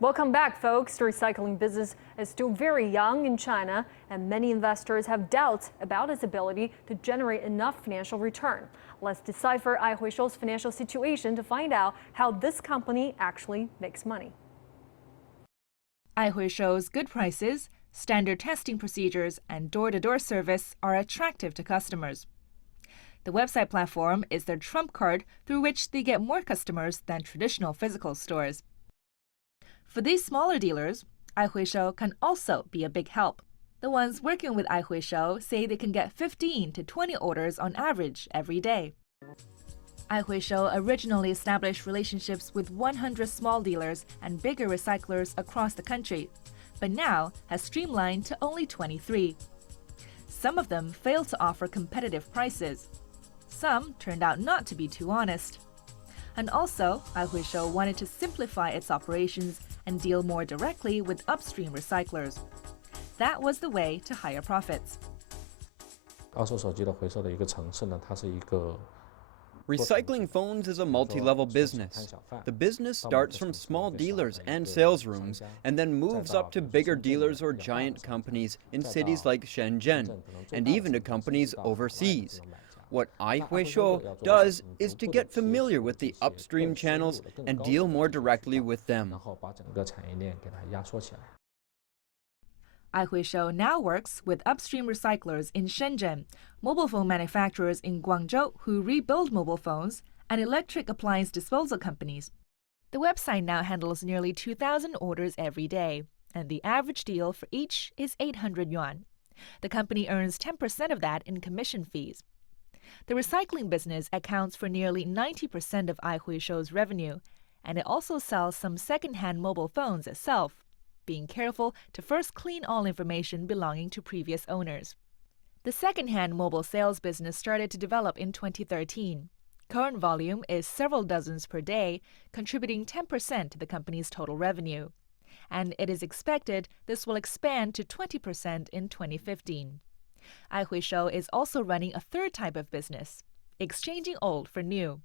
Welcome back, folks. The recycling business is still very young in China, and many investors have doubts about its ability to generate enough financial return. Let's decipher Aihuishou's financial situation to find out how this company actually makes money. Aihuishou's good prices, standard testing procedures, and door-to-door service are attractive to customers. The website platform is their trump card through which they get more customers than traditional physical stores. For these smaller dealers, Aihuishou can also be a big help. The ones working with Aihuishou say they can get 15 to 20 orders on average every day. Aihuishou originally established relationships with 100 small dealers and bigger recyclers across the country, but now has streamlined to only 23. Some of them failed to offer competitive prices. Some turned out not to be too honest. And also, Aihuishou wanted to simplify its operations and deal more directly with upstream recyclers. That was the way to higher profits. Recycling phones is a multi-level business. The business starts from small dealers and sales rooms and then moves up to bigger dealers or giant companies in cities like Shenzhen, and even to companies overseas. What Aihuishou does is to get familiar with the upstream channels and deal more directly with them. Aihuishou now works with upstream recyclers in Shenzhen, mobile phone manufacturers in Guangzhou who rebuild mobile phones, and electric appliance disposal companies. The website now handles nearly 2,000 orders every day, and the average deal for each is 800 yuan. The company earns 10% of that in commission fees. The recycling business accounts for nearly 90% of Aihuishou's revenue, and it also sells some second-hand mobile phones itself, being careful to first clean all information belonging to previous owners. The second-hand mobile sales business started to develop in 2013. Current volume is several dozens per day, contributing 10% to the company's total revenue. And it is expected this will expand to 20% in 2015. Aihuishou is also running a third type of business, exchanging old for new.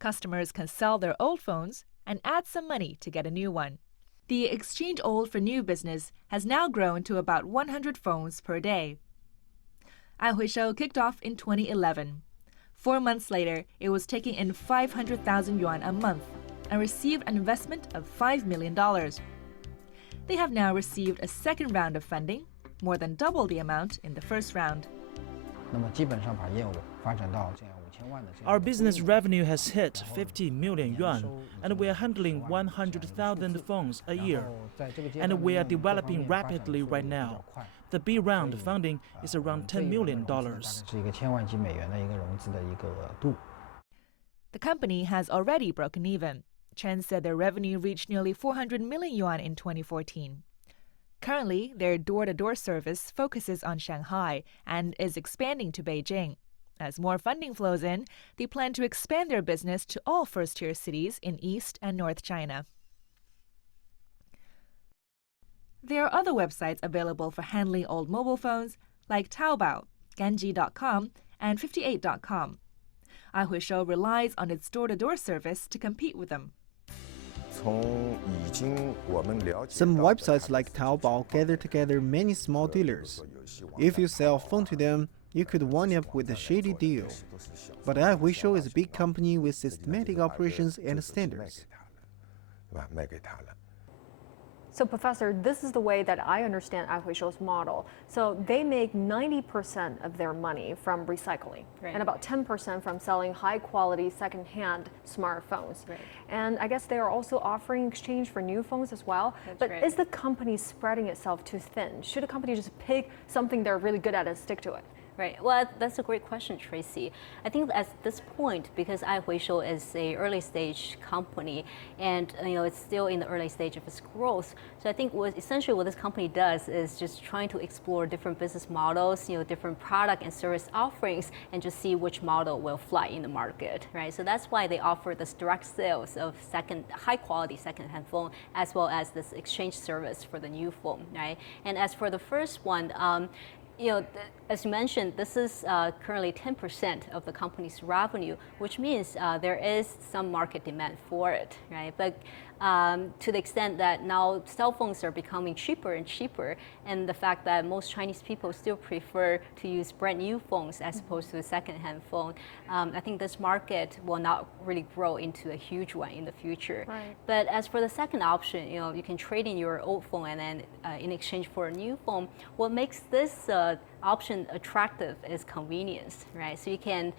Customers can sell their old phones and add some money to get a new one. The exchange old for new business has now grown to about 100 phones per day. Aihuishou kicked off in 2011. 4 months later, it was taking in 500,000 yuan a month and received an investment of $5 million. They have now received a second round of funding, more than double the amount in the first round. Our business revenue has hit 50 million yuan, and we are handling 100,000 phones a year. And we are developing rapidly right now. The B round funding is around $10 million. The company has already broken even. Chen said their revenue reached nearly 400 million yuan in 2014. Currently, their door-to-door service focuses on Shanghai and is expanding to Beijing. As more funding flows in, they plan to expand their business to all first-tier cities in East and North China. There are other websites available for handling old mobile phones, like Taobao, Ganji.com, and 58.com. Aihuishou relies on its door-to-door service to compete with them. Some websites like Taobao gather together many small dealers. If you sell a phone to them, you could wind up with a shady deal. But Aihuishou is a big company with systematic operations and standards. So, Professor, this is the way that I understand Aihuishou's model. So they make 90% of their money from recycling, and about 10% from selling high-quality second-hand smartphones. And I guess they are also offering exchange for new phones as well. But is the company spreading itself too thin? Should a company just pick something they're really good at and stick to it? Right. Well, that's a great question, Tracy. I think at this point, because Aihuishou is a early stage company, and it's still in the early stage of its growth. So I think essentially what this company does is just trying to explore different business models, different product and service offerings, and just see which model will fly in the market. Right. So that's why they offer this direct sales of high quality second-hand phone, as well as this exchange service for the new phone. Right. And as for the first one, as you mentioned, this is currently 10% of the company's revenue, which means there is some market demand for it, right? But to the extent that now cell phones are becoming cheaper and cheaper, and the fact that most Chinese people still prefer to use brand new phones as opposed to a second-hand phone. I think this market will not really grow into a huge one in the future. Right. But as for the second option, you can trade in your old phone and then in exchange for a new phone. What makes this option attractive is convenience, right? So you can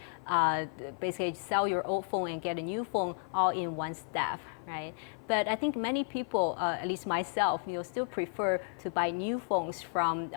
basically sell your old phone and get a new phone all in one step, right? But I think many people, at least myself, still prefer to buy new phones from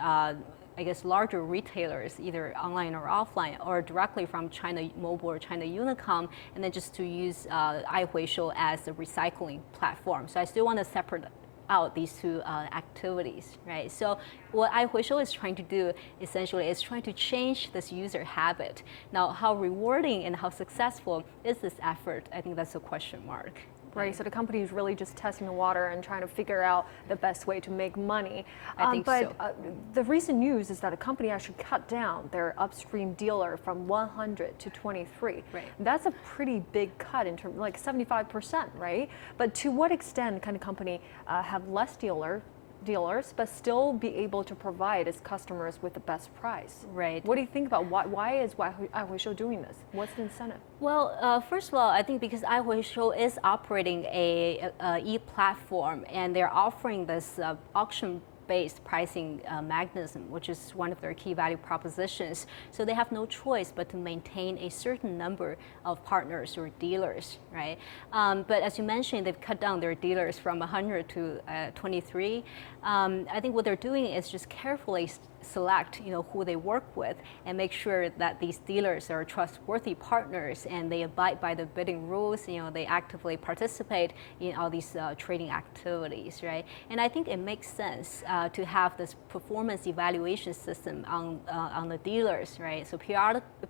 I guess larger retailers, either online or offline, or directly from China Mobile or China Unicom, and then just to use Aihuishou as a recycling platform. So I still want to separate out these two activities, right? So what Aihuishou is trying to do essentially is trying to change this user habit. Now, how rewarding and how successful is this effort? I think that's a question mark. Right, so the company is really just testing the water and trying to figure out the best way to make money. I think but so. The recent news is that the company actually cut down their upstream dealer from 100 to 23. Right. That's a pretty big cut in terms, like 75%, right? But to what extent can a company have less dealers, but still be able to provide its customers with the best price? Right. What do you think about why is Aihuishou doing this? What's the incentive? Well, first of all, I think because Aihuishou is operating a e-platform and they're offering this auction-based pricing mechanism, which is one of their key value propositions. So they have no choice but to maintain a certain number of partners or dealers, right? But as you mentioned, they've cut down their dealers from 100 to 23. I think what they're doing is just carefully select who they work with and make sure that these dealers are trustworthy partners and they abide by the bidding rules. They actively participate in all these trading activities, right? And I think it makes sense to have this performance evaluation system on the dealers, right? So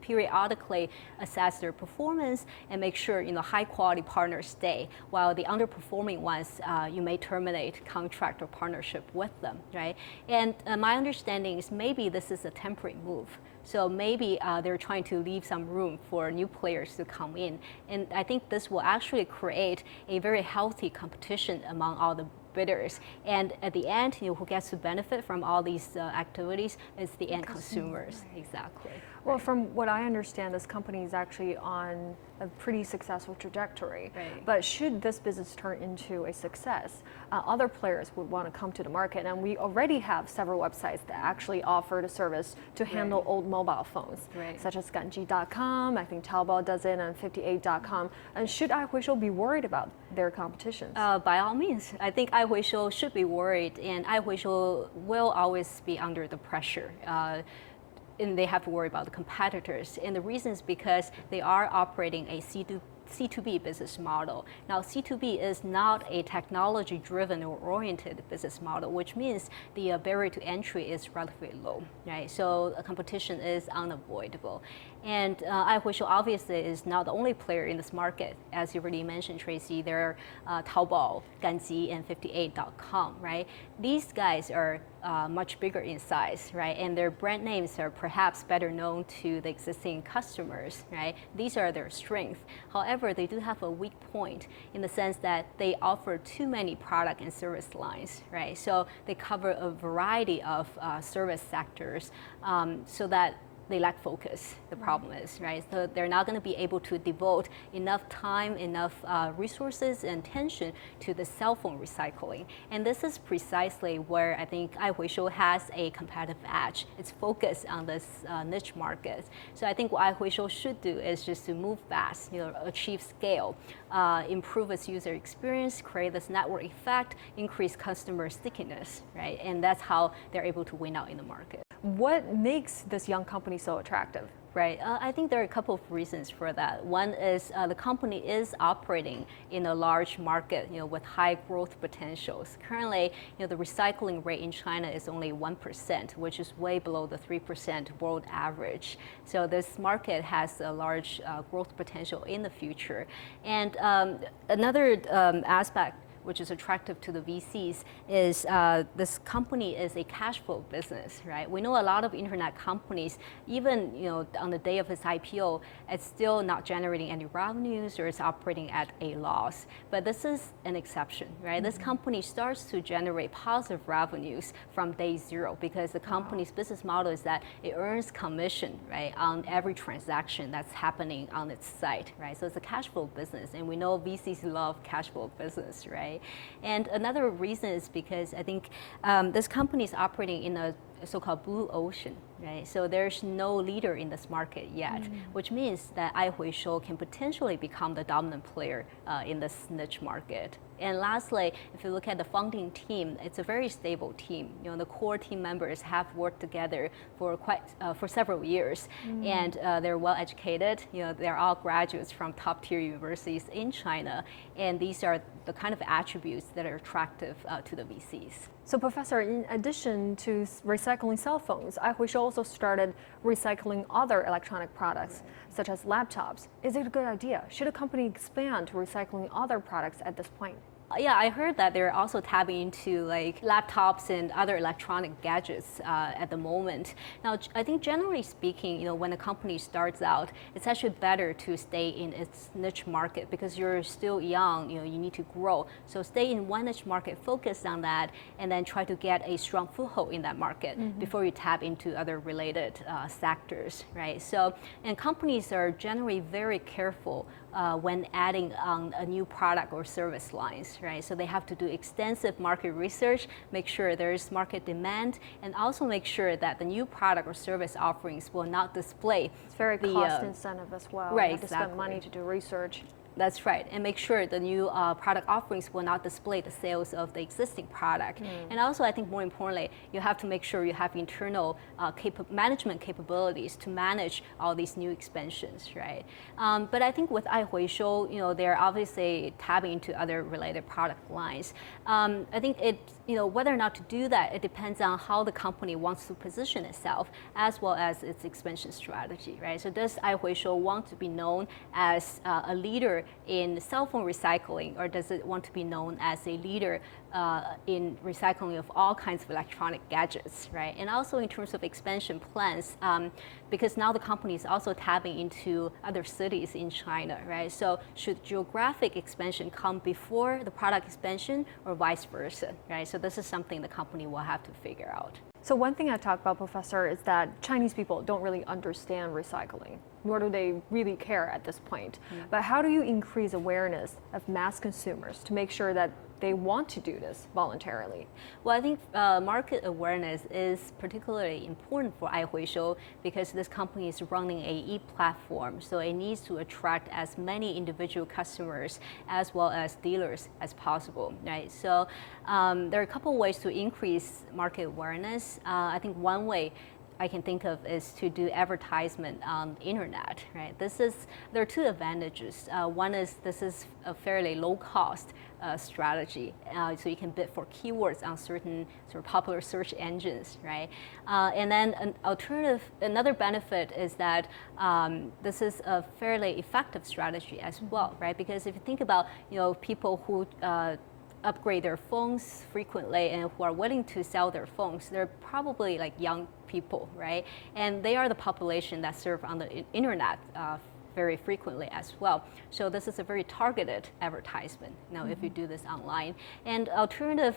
periodically assess their performance and make sure high quality partners stay, while the underperforming ones you may terminate contract or partnership with them, right? And my understanding is maybe this is a temporary move. So maybe they're trying to leave some room for new players to come in. And I think this will actually create a very healthy competition among all the bidders. And at the end, who gets to benefit from all these activities is the end consumers. Right. Exactly. Well, right. From what I understand, this company is actually on a pretty successful trajectory. Right. But should this business turn into a success, other players would want to come to the market. And we already have several websites that actually offer the service to handle Right. old mobile phones, Right. such as Ganji.com, I think Taobao does it, and 58.com. And should Aihuishou be worried about their competition? By all means. I think Aihuishou should be worried, and Aihuishou will always be under the pressure. And they have to worry about the competitors. And the reason is because they are operating a C2B business model. Now, C2B is not a technology-driven or oriented business model, which means the barrier to entry is relatively low, right? So competition is unavoidable. And Aihuishou obviously is not the only player in this market. As you already mentioned, Tracy, there are Taobao, Ganji, and 58.com, right? These guys are much bigger in size, right? And their brand names are perhaps better known to the existing customers, right? These are their strengths. However, they do have a weak point in the sense that they offer too many product and service lines, right? So they cover a variety of service sectors so that they lack focus, the problem is, right? So they're not going to be able to devote enough time, enough resources and attention to the cell phone recycling. And this is precisely where I think Aihuishou has a competitive edge. It's focused on this niche market. So I think what Aihuishou should do is just to move fast, achieve scale, improve its user experience, create this network effect, increase customer stickiness, right? And that's how they're able to win out in the market. What makes this young company so attractive? Right. I think there are a couple of reasons for that. One is the company is operating in a large market, with high growth potentials. Currently, the recycling rate in China is only 1%, which is way below the 3% world average. So this market has a large growth potential in the future. And another aspect which is attractive to the VCs, is this company is a cash flow business, right? We know a lot of internet companies, even on the day of its IPO, it's still not generating any revenues or it's operating at a loss. But this is an exception, right? This company starts to generate positive revenues from day zero because the company's business model is that it earns commission, right, on every transaction that's happening on its site, right? So it's a cash flow business, and we know VCs love cash flow business, right? And another reason is because I think this company is operating in a so-called blue ocean, right? So there's no leader in this market yet, which means that Aihuishou can potentially become the dominant player in this niche market. And lastly, if you look at the founding team, it's a very stable team. The core team members have worked together for several years, and they're well educated. They're all graduates from top-tier universities in China, and these are the kind of attributes that are attractive to the VCs. So, Professor, in addition to recycling cell phones, Aihuishou also started recycling other electronic products, such as laptops. Is it a good idea? Should a company expand to recycling other products at this point? Yeah, I heard that they're also tapping into like laptops and other electronic gadgets at the moment. Now, I think generally speaking, when a company starts out, it's actually better to stay in its niche market because you're still young. You need to grow. So stay in one niche market, focus on that, and then try to get a strong foothold in that market before you tap into other related sectors, right? So, and companies are generally very careful when adding on a new product or service lines, right? So they have to do extensive market research, make sure there is market demand, and also make sure that the new product or service offerings will not display. It's very cost incentive as well. Right, you have to spend money to do research. That's right, and make sure the new product offerings will not display the sales of the existing product. And also, I think more importantly, you have to make sure you have internal management capabilities to manage all these new expansions, right? But I think with Aihuishou, they're obviously tapping into other related product lines. I think whether or not to do that, it depends on how the company wants to position itself as well as its expansion strategy, right? So does Aihuishou want to be known as a leader in cell phone recycling, or does it want to be known as a leader in recycling of all kinds of electronic gadgets, right? And also in terms of expansion plans, because now the company is also tapping into other cities in China, right? So should geographic expansion come before the product expansion or vice versa, right? So this is something the company will have to figure out. So one thing I talk about, Professor, is that Chinese people don't really understand recycling, nor do they really care at this point. But how do you increase awareness of mass consumers to make sure that they want to do this voluntarily? Well, I think market awareness is particularly important for Aihuishou because this company is running a e-platform, so it needs to attract as many individual customers as well as dealers as possible, right? So there are a couple ways to increase market awareness. I think one way I can think of is to do advertisement on the internet, right? There are two advantages. One is this is a fairly low cost strategy, so you can bid for keywords on certain sort of popular search engines, right? And then another benefit is that this is a fairly effective strategy as well, right? Because if you think about people who upgrade their phones frequently and who are willing to sell their phones, they're probably like young people, right? And they are the population that serve on the internet very frequently as well. So this is a very targeted advertisement now if you do this online. And alternative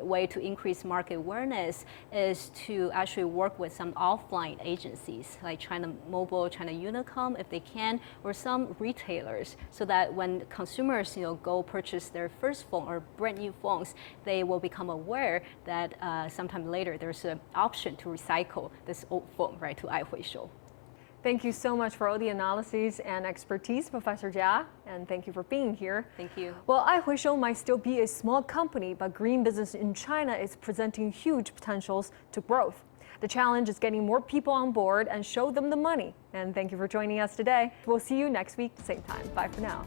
way to increase market awareness is to actually work with some offline agencies like China Mobile, China Unicom if they can, or some retailers, so that when consumers go purchase their first phone or brand new phones, they will become aware that sometime later there's an option to recycle this old phone, right, to Aihuishou. Thank you so much for all the analyses and expertise, Professor Jia, and thank you for being here. Thank you. Well, Aihuishou might still be a small company, but green business in China is presenting huge potentials to growth. The challenge is getting more people on board and show them the money. And thank you for joining us today. We'll see you next week, same time. Bye for now.